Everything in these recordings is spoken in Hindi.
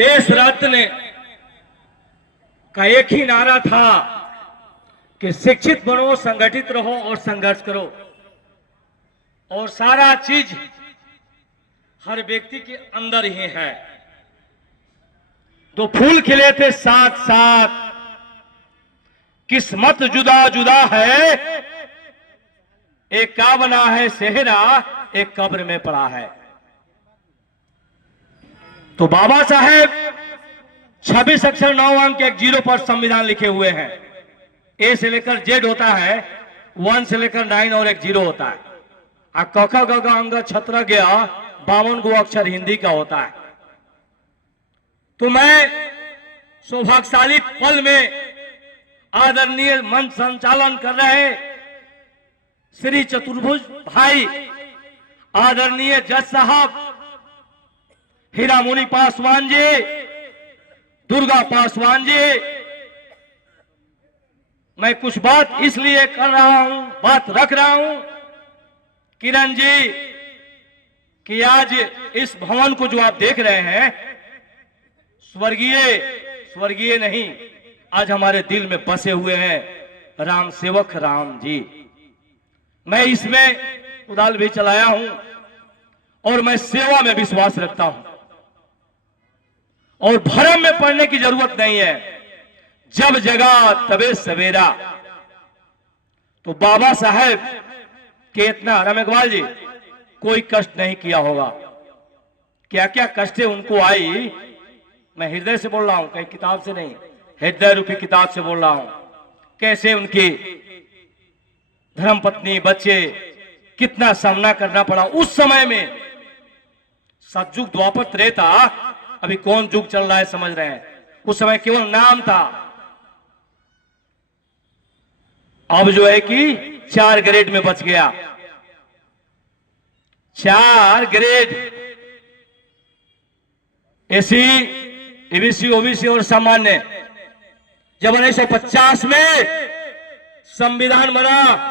देश रत्न का एक ही नारा था कि शिक्षित बनो, संगठित रहो और संघर्ष करो। और सारा चीज हर व्यक्ति के अंदर ही है। दो फूल खिले थे साथ साथ, किस्मत जुदा जुदा है, एक का बना है सेहरा, एक कब्र में पड़ा है। तो बाबा साहेब 26 अक्षर 9 अंक एक जीरो पर संविधान लिखे हुए हैं। ए से लेकर जेड होता है, 1 से लेकर 9 और एक जीरो होता है। क ख ग घ अंग छत्र गया 52 गो अक्षर हिंदी का होता है। तो मैं सौभाग्यशाली पल में आदरणीय मंच संचालन कर रहे श्री चतुर्भुज भाई, आदरणीय जज साहब हीरामुनि पासवान जी, दुर्गा पासवान जी, मैं कुछ बात इसलिए कर रहा हूं, बात रख रहा हूं किरण जी, कि आज इस भवन को जो आप देख रहे हैं, स्वर्गीय नहीं, आज हमारे दिल में बसे हुए हैं राम सेवक राम जी। मैं इसमें उदाल भी चलाया हूं और मैं सेवा में विश्वास रखता हूं और भरम में पड़ने की जरूरत नहीं है। जब जगा तबे सवेरा। तो बाबा साहेब के इतना राम इकबाल जी कोई कष्ट नहीं किया होगा। क्या क्या कष्टें उनको आई, मैं हृदय से बोल रहा हूं, कहीं किताब से नहीं, हृदय रूपी किताब से बोल रहा हूं। कैसे उनकी धर्मपत्नी, बच्चे, कितना सामना करना पड़ा उस समय में। सतयुग द्वापर त्रेता, अभी कौन युग चल रहा है समझ रहे हैं, उस समय केवल नाम था। अब जो है कि 4 ग्रेड में बच गया, 4 ग्रेड, एसी, एबीसी, ओबीसी और सामान्य। जब 1950 में संविधान बना,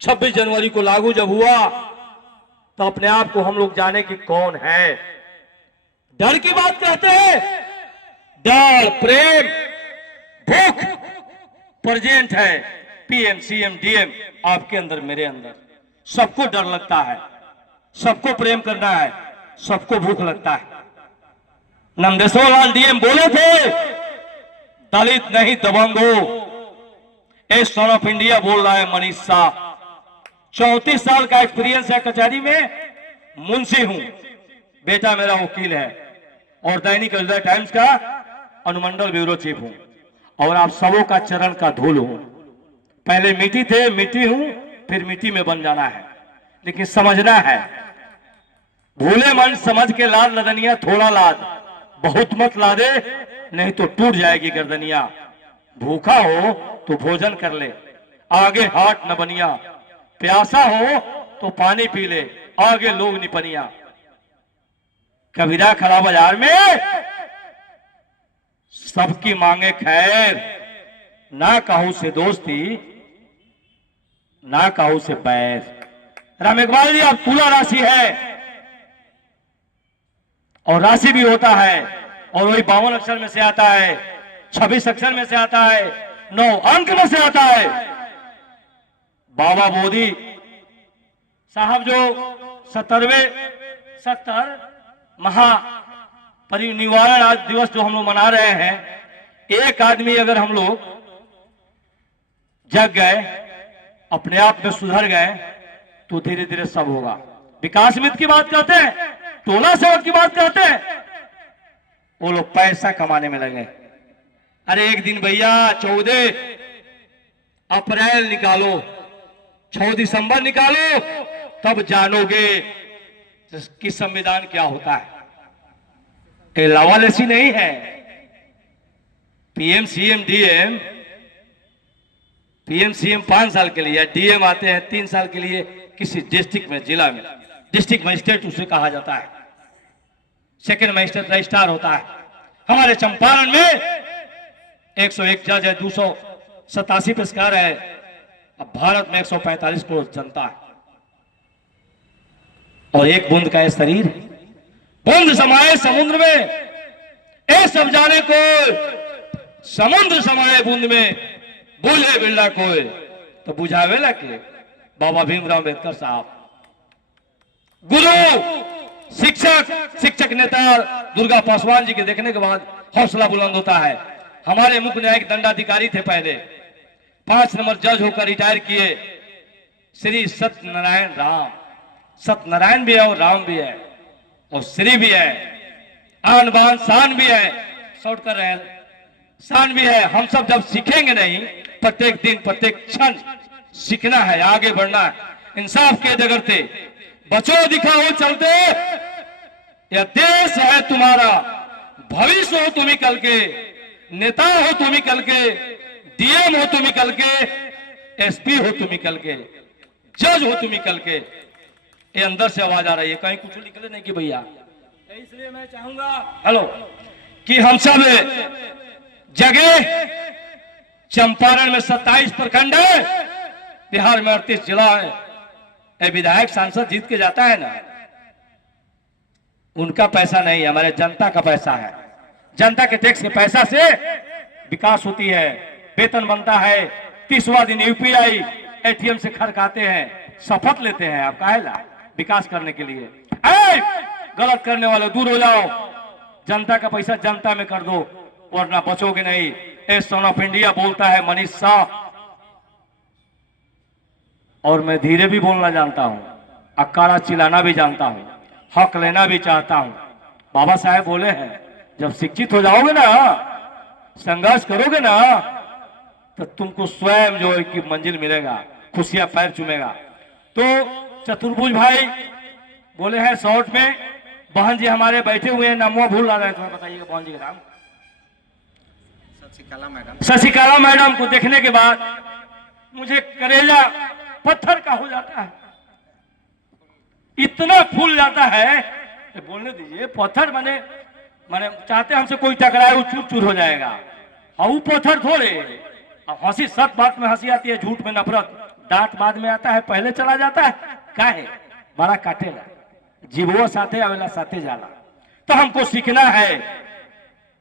26 जनवरी को लागू जब हुआ, तो अपने आप को हम लोग जाने कि कौन है। डर की बात कहते हैं, डर, प्रेम, भूख प्रेजेंट है। पीएम, सीएम, डीएम आपके अंदर, मेरे अंदर, सबको डर लगता है, सबको प्रेम करना है, सबको भूख लगता है। नंदेश्वर लाल डीएम बोले थे, दलित नहीं दबंगो। ए सन ऑफ इंडिया बोल रहा है मनीष शाह। 34 साल का एक्सपीरियंस है कचहरी में, मुंशी हूं, बेटा मेरा वकील है और दैनिक अयोध्या टाइम्स का अनुमंडल ब्यूरो चीफ हूं और आप सबों का चरण का धूल हूं। पहले मिट्टी थे, मिट्टी हूं, फिर मिट्टी में बन जाना है। लेकिन समझना है, भूले मन समझ के लाद लदनिया, थोड़ा लाद, बहुत मत लादे, नहीं तो टूट जाएगी गर्दनिया। भूखा हो तो भोजन कर ले, आगे हाथ न बनिया। प्यासा हो तो पानी पी ले, आगे लोग निपनिया। कबीरा खड़ा बाजार में, सबकी मांगे खैर, ना कहूं से दोस्ती, ना कहूं से बैर। राम इकबाल जी, आप तुला राशि है और राशि भी होता है, और वही 52 अक्षर में से आता है, 26 अक्षर में से आता है, 9 अंक में से आता है। बाबा बोधी साहब जो 70 महापरिनिर्वाण आज दिवस जो हम लोग मना रहे हैं, एक आदमी अगर हम लोग जग गए, अपने आप में सुधर गए, तो धीरे धीरे सब होगा। विकास मित्र की बात करते हैं, टोला सेवक की बात करते हैं, वो लोग पैसा कमाने में लगे। अरे एक दिन भैया 14 अप्रैल निकालो, 6 दिसंबर निकालो, तब जानोगे कि संविधान क्या होता है। ये लावालसी नहीं है। PM, CM, DM, PM CM 5 साल के लिए, डीएम आते हैं 3 साल के लिए किसी डिस्ट्रिक्ट में, जिला में। डिस्ट्रिक्ट मजिस्ट्रेट उसे कहा जाता है, सेकंड मजिस्ट्रेट रजिस्ट्रार होता है। हमारे चंपारण में 101 जज है, 287 पेशकार है। अब भारत में 145 करोड़ जनता है और एक बूंद का यह शरीर। बुंद समाये समुद्र में, ए सब जाने को समुद्र समाये बूंद में, बोले बिरला कोई तो बुझावेला के बाबा भीमराव अम्बेडकर साहब। गुरु शिक्षक नेता दुर्गा पासवान जी के देखने के बाद हौसला बुलंद होता है। हमारे मुख्य न्यायिक दंडाधिकारी थे पहले, 5 नंबर जज होकर रिटायर किए श्री सत्यनारायण राम। सत्यनारायण भी है और राम भी है और श्री भी है, आन बान शान भी है, शॉर्ट कर रहे हैं, शान भी है। हम सब जब सीखेंगे नहीं, प्रत्येक दिन प्रत्येक क्षण सीखना है, आगे बढ़ना है, इंसाफ के जगरते बचो दिखाओ चलते, यह देश है तुम्हारा, भविष्य हो तुम्ही कल के, नेता हो तुम्ही कल के, डीएम हो तुम्ही कल के, एसपी हो तुम्ही कल के, जज हो तुम्ही कल के। ये अंदर से आवाज आ रही है, कहीं कुछ निकले नहीं कि भैया, इसलिए मैं चाहूंगा हेलो कि हम सब जगह, चंपारण में 27 प्रखंड है, बिहार में 38 जिला है। विधायक सांसद जीत के जाता है ना, उनका पैसा नहीं, हमारे जनता का पैसा है। जनता के टैक्स के पैसा से विकास होती है, वेतन बनता है। 30वां दिन यूपीआई एटीएम से खड़काते हैं, शपथ लेते हैं। आप काहेला विकास करने के लिए, गलत करने वाले दूर हो जाओ, जनता का पैसा जनता में कर दो, वरना बचोगे नहीं। ए सन ऑफ इंडिया बोलता है मनीष शाह, और मैं धीरे भी बोलना जानता हूं, अक्काड़ा चिल्लाना भी जानता हूं, हक लेना भी चाहता हूं। बाबा साहेब बोले हैं, जब शिक्षित हो जाओगे ना, संघर्ष करोगे ना, तो तुमको स्वयं जो है कि मंजिल मिलेगा, खुशियां पैर चूमेगा। तो चतुर्भुज भाई बोले हैं शॉर्ट में, बहन जी हमारे बैठे हुए हैं, नामो भूल रहा है, तुम्हें बताइएगा बहन जी का नाम। शशिकला मैडम को देखने के बाद मुझे करेला पत्थर का हो जाता है, इतना फूल जाता है, बोलने दीजिए। पत्थर माने चाहते हमसे कोई टकराए वो चूर चूर हो जाएगा, और वो पत्थर थोड़े। अब हंसी, सत बात में हंसी आती है, झूठ में नफरत, दांत बाद में आता है, पहले चला जाता है। काहे बड़ा काटेला, जीवो साथे आवेला साथे जाला। तो हमको सीखना है,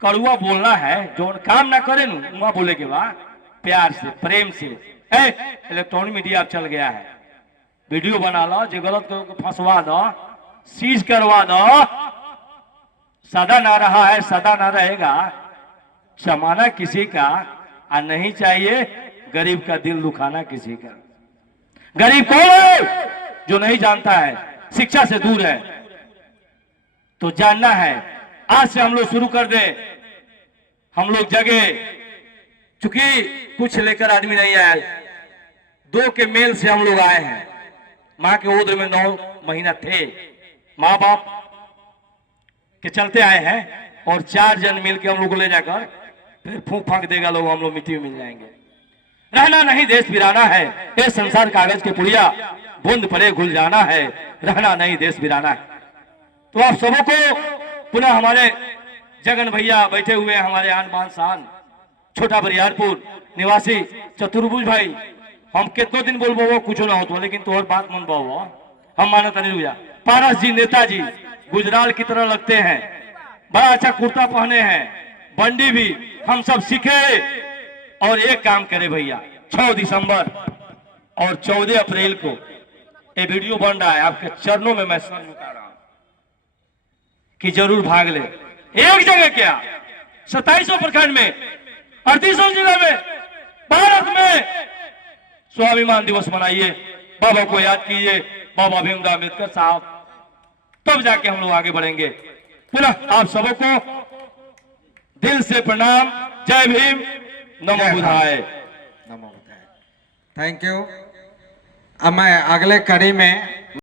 कड़ुआ बोलना है, जो काम ना करे ना बोले के बाद प्यार से, प्रेम से। इलेक्ट्रॉनिक मीडिया चल गया है, वीडियो बना लो, जो गलत को फंसवा दो, सीज करवा दो, सदा ना रहा है सदा ना रहेगा, जमाना किसी का और नहीं चाहिए गरीब का दिल दुखाना किसी का। गरीब कौन है? जो नहीं जानता है, शिक्षा से दूर है, तो जानना है। आज से हम लोग शुरू कर दे, हम लोग जगह, चूंकि कुछ लेकर आदमी नहीं आए, 2 के मेल से हम लोग आए हैं। माँ के उद्र में 9 महीना थे, माँ बाप के चलते आए हैं, और 4 जन मिल के हम लोग को ले जाकर फिर फूंक फांक देगा लोग, हम लोग मिट्टी में मिल जाएंगे। रहना नहीं देश बिराना है, ये संसार कागज के पुड़िया, बूंद पड़े घुल जाना है, रहना नहीं देश बिराना है। तो आप सबों को पुनः हमारे जगन भैया बैठे हुए हैं, हमारे आन बान शान, छोटा बरियारपुर निवासी चतुर्भुज भाई, हम कितनों दिन बोलबो कुछ ना हो, लेकिन तोहर बात मन बो, हम माना तनी रुजा। पारस जी नेताजी गुजराल की तरह लगते हैं, बड़ा अच्छा कुर्ता पहने हैं, बंडी भी। हम सब सीखे और एक काम करे भैया, 6 दिसंबर और 14 अप्रैल को ये वीडियो बन रहा है, आपके चरणों में मैं सर झुका रहा हूं कि जरूर भाग ले। एक जगह क्या, 2700 प्रखंड में, 3800 जिला में, भारत में स्वाभिमान दिवस मनाइए, बाबा को याद कीजिए, बाबा भीमराव अम्बेडकर साहब, तब जाके हम लोग आगे बढ़ेंगे। पुनः आप सबों को दिल से प्रणाम, जय भीम, नमो बुद्धाय। नमो बुद्धाय। Thank you. अब मैं अगले कड़ी में